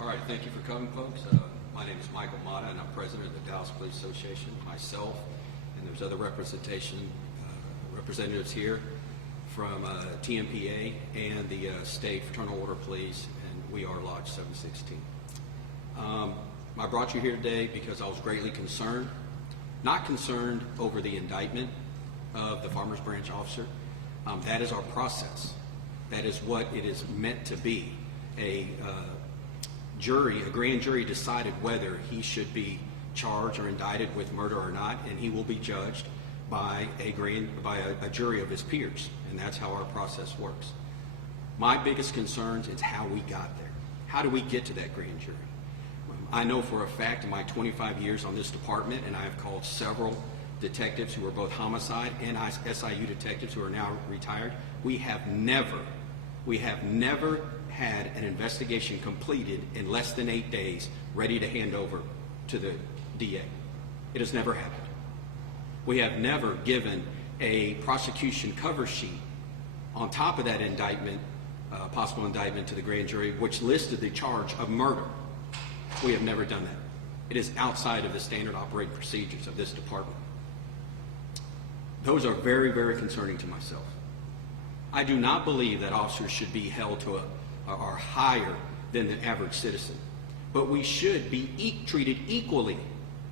All right, thank you for coming, folks. My name is Michael Dunn, and I'm president of the Dallas Police Association. Myself, and there's other representatives here from TMPA and the State Fraternal Order Police, and we are Lodge 716. I brought you here today because I was greatly concerned, not concerned over the indictment of the Farmers Branch officer. That is our process. That is what it is meant to be. A grand jury decided whether he should be charged or indicted with murder or not, and he will be judged by a jury of his peers, and that's how our process works. My biggest concerns is how we got there. How do we get to that grand jury? I know for a fact in my 25 years on this department, and I have called several detectives who are both homicide and SIU detectives who are now retired, we have never had an investigation completed in less than 8 days, ready to hand over to the DA. It has never happened. We have never given a prosecution cover sheet on top of that indictment, possible indictment, to the grand jury, which listed the charge of murder. We have never done that. It is outside of the standard operating procedures of this department. Those are very, very concerning to myself. I do not believe that officers should be held to are higher than the average citizen, but we should be treated equally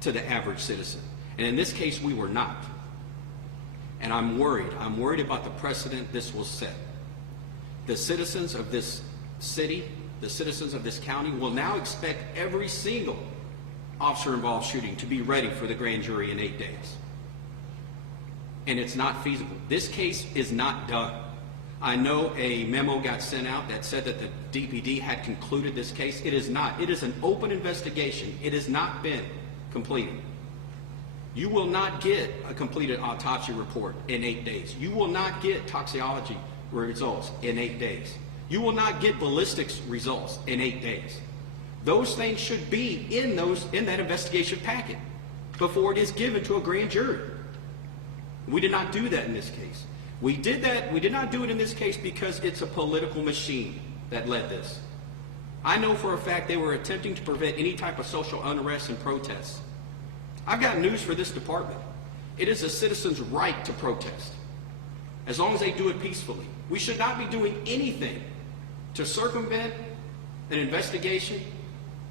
to the average citizen. And in this case, we were not. And I'm worried. I'm worried about the precedent this will set. The citizens of this city, the citizens of this county will now expect every single officer-involved shooting to be ready for the grand jury in 8 days. And it's not feasible. This case is not done. I know a memo got sent out that said that the DPD had concluded this case. It is not. It is an open investigation. It has not been completed. You will not get a completed autopsy report in 8 days. You will not get toxicology results in 8 days. You will not get ballistics results in 8 days. Those things should be in that investigation packet before it is given to a grand jury. We did not do that in this case. We did not do it in this case because it's a political machine that led this. I know for a fact they were attempting to prevent any type of social unrest and protests. I've got news for this department. It is a citizen's right to protest, as long as they do it peacefully. We should not be doing anything to circumvent an investigation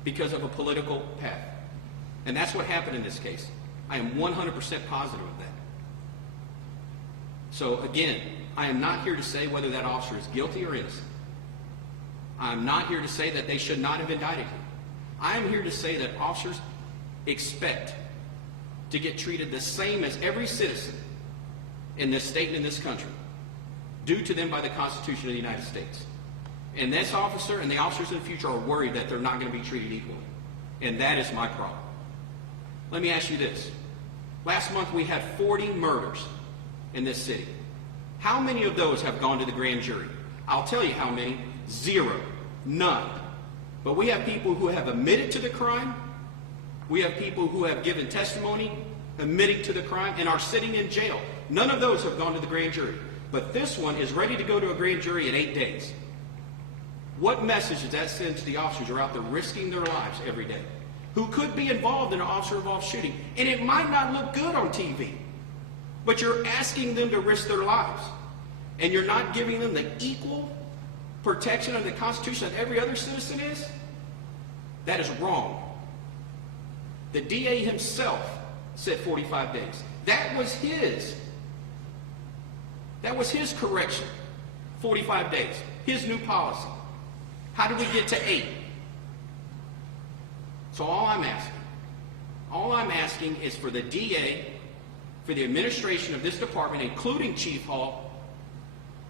because of a political path. And that's what happened in this case. I am 100% positive of that. So again, I am not here to say whether that officer is guilty or innocent. I'm not here to say that they should not have indicted him. I am here to say that officers expect to get treated the same as every citizen in this state and in this country, due to them by the Constitution of the United States. And this officer and the officers in the future are worried that they're not going to be treated equally. And that is my problem. Let me ask you this. Last month we had 40 murders in this city. How many of those have gone to the grand jury? I'll tell you how many. 0. None. But we have people who have admitted to the crime. We have people who have given testimony admitting to the crime and are sitting in jail. None of those have gone to the grand jury. But this one is ready to go to a grand jury in 8 days. What message does that send to the officers who are out there risking their lives every day, who could be involved in an officer-involved shooting? And it might not look good on TV, but you're asking them to risk their lives. And you're not giving them the equal protection of the Constitution that every other citizen is? That is wrong. The DA himself said 45 days. That was his correction. 45 days. His new policy. How did we get to 8? So all I'm asking is for the DA, for the administration of this department, including Chief Hall,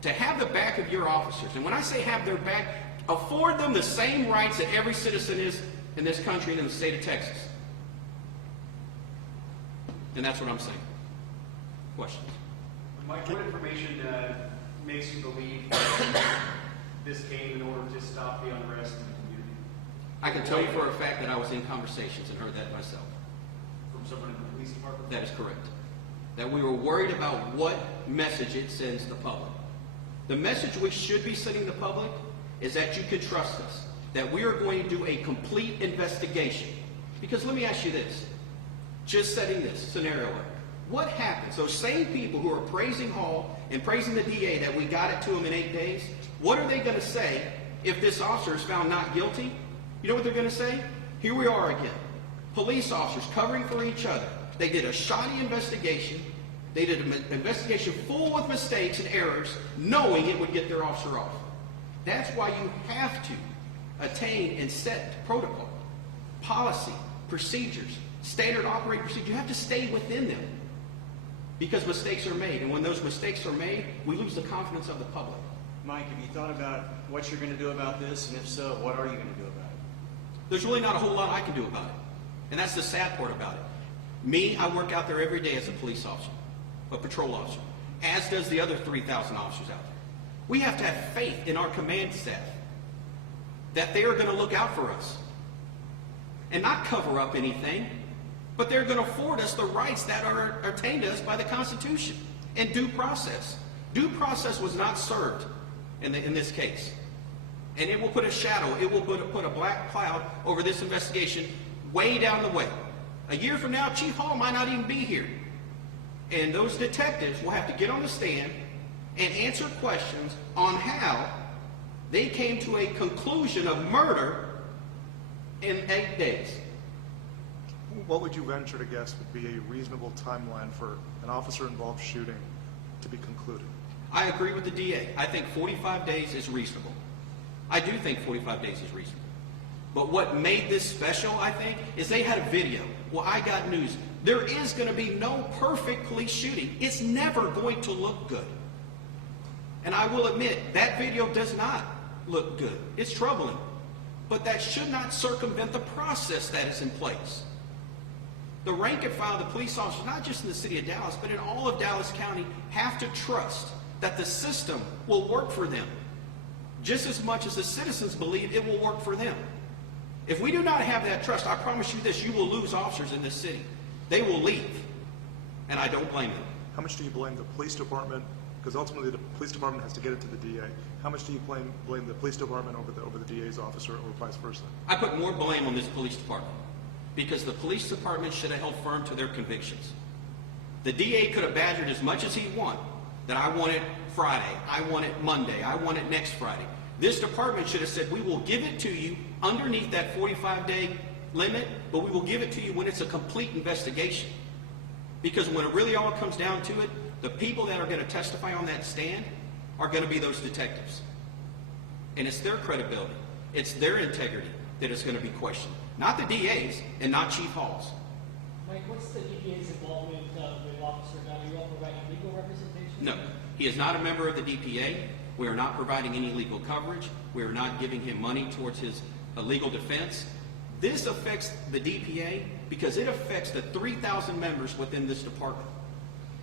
to have the back of your officers. And when I say have their back, afford them the same rights that every citizen is in this country and in the state of Texas. And that's what I'm saying. Questions? Mike, what information makes you believe that this came in order to stop the unrest in the community? I can tell you for a fact that I was in conversations and heard that myself. From someone in the police department? That is correct. That we were worried about what message it sends the public. The message we should be sending the public is that you can trust us. that we are going to do a complete investigation. Because let me ask you this, just setting this scenario up. What happens? Those same people who are praising Hall and praising the DA that we got it to him in 8 days, what are they going to say if this officer is found not guilty? You know what they're going to say? Here we are again. Police officers covering for each other. They did a shoddy investigation. They did an investigation full with mistakes and errors, knowing it would get their officer off. That's why you have to attain and set protocol, policy, procedures, standard operating procedures. You have to stay within them because mistakes are made. And when those mistakes are made, we lose the confidence of the public. Mike, have you thought about what you're going to do about this? And if so, what are you going to do about it? There's really not a whole lot I can do about it. And that's the sad part about it. Me, I work out there every day as a police officer, a patrol officer, as does the other 3,000 officers out there. We have to have faith in our command staff that they are going to look out for us and not cover up anything, but they're going to afford us the rights that are attained to us by the Constitution and due process. Due process was not served in this case. And it will put a shadow, it will put a black cloud over this investigation way down the way. A year from now, Chief Hall might not even be here. And those detectives will have to get on the stand and answer questions on how they came to a conclusion of murder in 8 days. What would you venture to guess would be a reasonable timeline for an officer-involved shooting to be concluded? I agree with the DA. I think 45 days is reasonable. I do think 45 days is reasonable. But what made this special, I think, is they had a video. Well, I got news. There is going to be no perfect police shooting. It's never going to look good. And I will admit, that video does not look good. It's troubling. But that should not circumvent the process that is in place. The rank and file of the police officers, not just in the city of Dallas, but in all of Dallas County, have to trust that the system will work for them, just as much as the citizens believe it will work for them. If we do not have that trust, I promise you this, you will lose officers in this city. They will leave, and I don't blame them. How much do you blame the police department? Because ultimately the police department has to get it to the DA. How much do you blame the police department over the DA's officer, or vice versa? I put more blame on this police department because the police department should have held firm to their convictions. The DA could have badgered as much as he wanted, that I want it Friday, I want it Monday, I want it next Friday. This department should have said, we will give it to you underneath that 45-day limit, but we will give it to you when it's a complete investigation. Because when it really all comes down to it, the people that are going to testify on that stand are going to be those detectives. And it's their credibility, it's their integrity that is going to be questioned. Not the DA's and not Chief Hall's. Mike, what's the DPA's involvement with Officer Dunn? Are you all providing legal representation? No, he is not a member of the DPA. We are not providing any legal coverage. We are not giving him money towards his legal defense. This affects the DPA because it affects the 3,000 members within this department.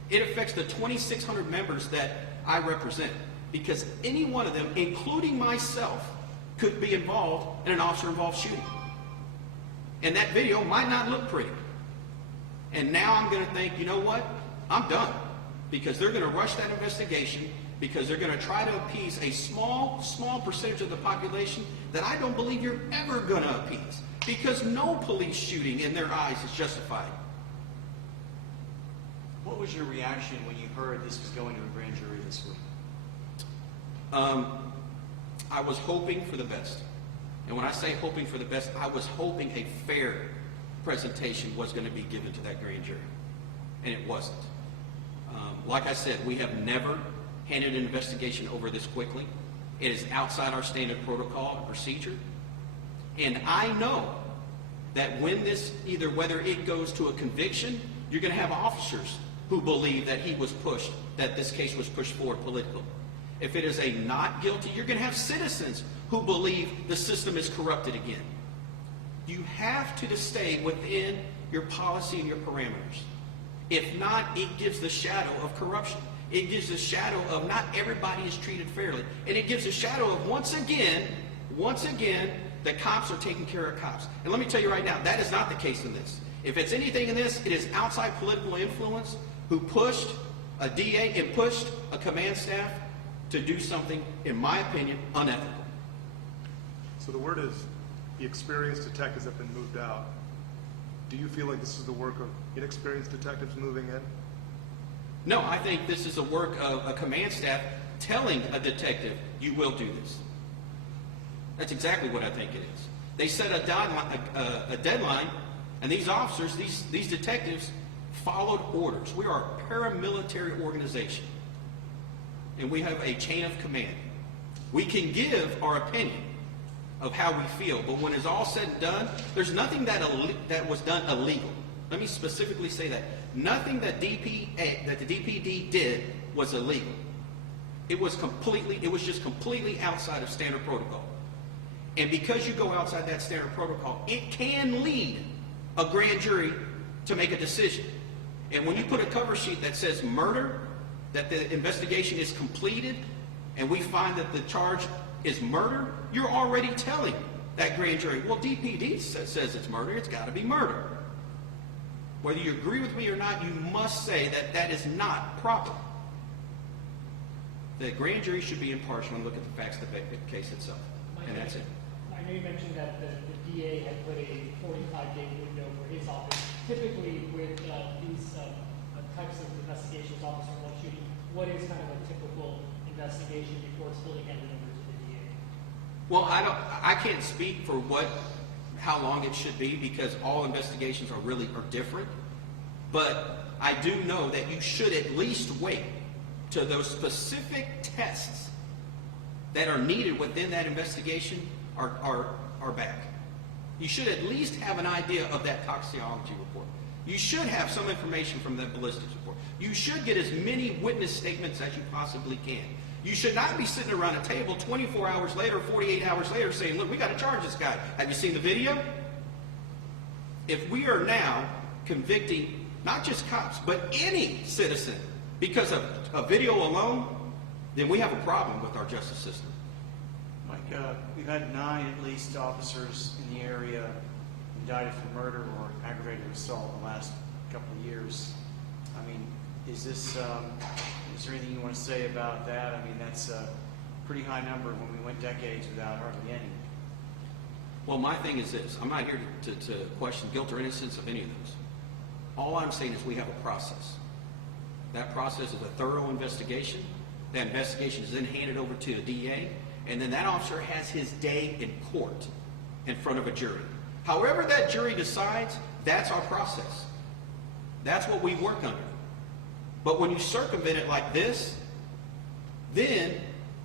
It affects the 2,600 members that I represent because any one of them, including myself, could be involved in an officer-involved shooting. And that video might not look pretty. And now I'm going to think, you know what? I'm done. Because they're going to rush that investigation, because they're going to try to appease a small percentage of the population that I don't believe you're ever going to appease. Because no police shooting in their eyes is justified. What was your reaction when you heard this was going to a grand jury this week? I was hoping for the best. And when I say hoping for the best, I was hoping a fair presentation was going to be given to that grand jury. And it wasn't. Like I said, we have never handed an investigation over this quickly. It is outside our standard protocol and procedure. And I know that when this, either whether it goes to a conviction, you're going to have officers who believe that he was pushed, that this case was pushed forward politically. If it is a not guilty, you're going to have citizens who believe the system is corrupted again. You have to stay within your policy and your parameters. If not, it gives the shadow of corruption. It gives the shadow of not everybody is treated fairly. And it gives a shadow of, once again, the cops are taking care of cops. And let me tell you right now, that is not the case in this. If it's anything in this, it is outside political influence who pushed a DA and pushed a command staff to do something, in my opinion, unethical. So the word is the experienced detectives have been moved out. Do you feel like this is the work of inexperienced detectives moving in? No, I think this is the work of a command staff telling a detective, you will do this. That's exactly what I think it is. They set a deadline, and these officers, these detectives, followed orders. We are a paramilitary organization, and we have a chain of command. We can give our opinion of how we feel, but when it's all said and done, there's nothing that was done illegal. Let me specifically say that. Nothing that the DPD did was illegal. It was just completely outside of standard protocol. And because you go outside that standard protocol, it can lead a grand jury to make a decision. And when you put a cover sheet that says murder, that the investigation is completed, and we find that the charge is murder, you're already telling that grand jury, well, DPD says it's murder, it's got to be murder. Whether you agree with me or not, you must say that that is not proper. The grand jury should be impartial and look at the facts of the case itself. And that's it. I know you mentioned that the DA had put a 45-day window for his office. Typically, with these types of investigations, officer involved shooting, what is kind of a typical investigation before it's fully handed over to the DA? Well, I can't speak for how long it should be, because all investigations are different. But I do know that you should at least wait till those specific tests that are needed within that investigation are back. You should at least have an idea of that toxicology report. You should have some information from that ballistics report. You should get as many witness statements as you possibly can. You should not be sitting around a table 24 hours later, 48 hours later saying, look, we got to charge this guy. Have you seen the video? If we are now convicting not just cops, but any citizen because of a video alone, then we have a problem with our justice system. Mike, we've had 9 at least officers in the area indicted for murder or aggravated assault in the last couple of years. I mean, is there anything you want to say about that? I mean, that's a pretty high number when we went decades without hardly any. Well, my thing is this. I'm not here to question guilt or innocence of any of those. All I'm saying is we have a process. That process is a thorough investigation. That investigation is then handed over to a DA, and then that officer has his day in court in front of a jury. However that jury decides, that's our process. That's what we work under. But when you circumvent it like this, then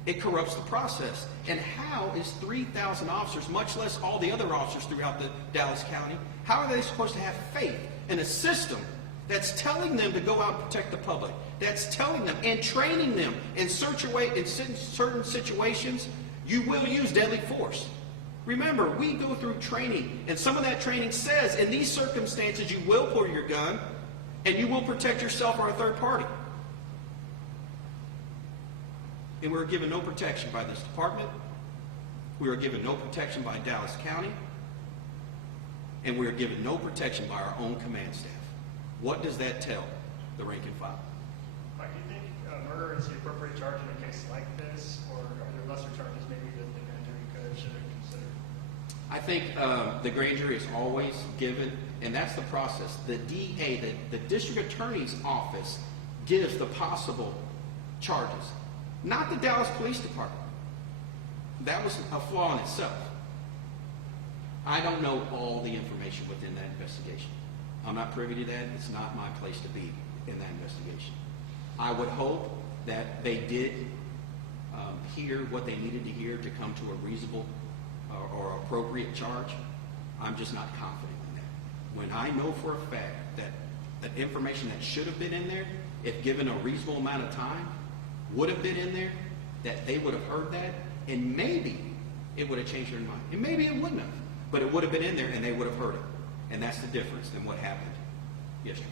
it corrupts the process. And how is 3,000 officers, much less all the other officers throughout the Dallas County, how are they supposed to have faith in a system that's telling them to go out and protect the public, that's telling them and training them in certain situations, you will use deadly force? Remember, we go through training, and some of that training says, in these circumstances, you will pull your gun, and you will protect yourself or a third party. And we're given no protection by this department. We are given no protection by Dallas County. And we are given no protection by our own command staff. What does that tell the rank and file? Mike, do you think murder is the appropriate charge in a case like this, or are there lesser charges maybe that the grand jury could or should have considered? I think the grand jury is always given, and that's the process. The DA, the district attorney's office, gives the possible charges, not the Dallas Police Department. That was a flaw in itself. I don't know all the information within that investigation. I'm not privy to that. It's not my place to be in that investigation. I would hope that they did hear what they needed to hear to come to a reasonable or appropriate charge. I'm just not confident in that. When I know for a fact that information that should have been in there, if given a reasonable amount of time, would have been in there, that they would have heard that, and maybe it would have changed their mind. And maybe it wouldn't have, but it would have been in there and they would have heard it. And that's the difference than what happened yesterday.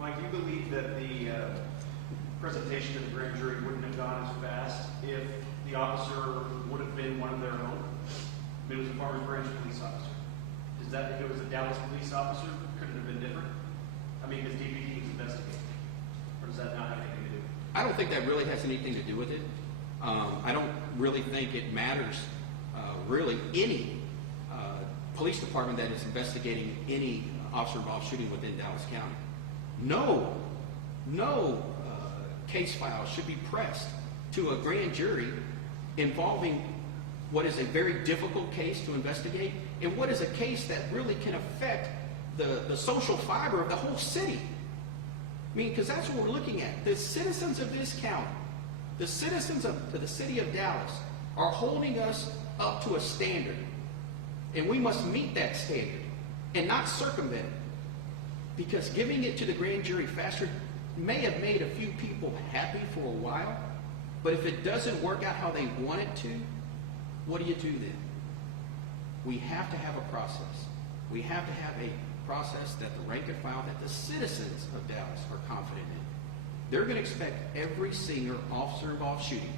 Mike, do you believe that the presentation to the grand jury wouldn't have gone as fast if the officer would have been one of their own? It was a Farmers Branch police officer. Is that if it was a Dallas police officer, could it have been different? I mean, because DPD was investigating. Or does that not have anything to do? I don't think that really has anything to do with it. I don't really think it matters really any police department that is investigating any officer-involved shooting within Dallas County. No case file should be pressed to a grand jury involving what is a very difficult case to investigate and what is a case that really can affect the social fiber of the whole city. I mean, because that's what we're looking at. The citizens of this county, the citizens of the city of Dallas are holding us up to a standard. And we must meet that standard and not circumvent it. Because giving it to the grand jury faster may have made a few people happy for a while, but if it doesn't work out how they want it to, what do you do then? We have to have a process. We have to have a process that the rank and file, that the citizens of Dallas are confident in. They're going to expect every single officer-involved shooting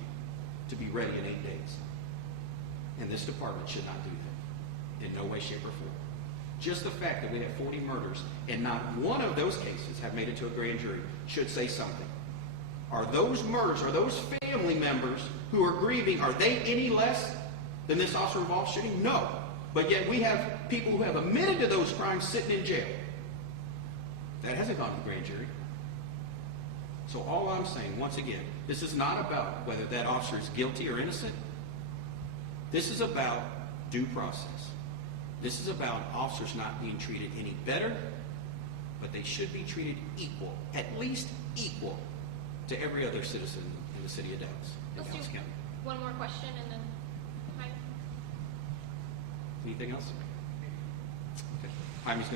to be ready in 8 days. And this department should not do that in no way, shape, or form. Just the fact that we have 40 murders and not one of those cases have made it to a grand jury should say something. Are those murders, are those family members who are grieving, are they any less than this officer-involved shooting? No. But yet we have people who have admitted to those crimes sitting in jail. That hasn't gone to the grand jury. So all I'm saying, once again, this is not about whether that officer is guilty or innocent. This is about due process. This is about officers not being treated any better, but they should be treated equal, at least equal, to every other citizen in the city of Dallas, in Let's Dallas do County. one more question and then, hi. Anything else? Okay. Jaime's going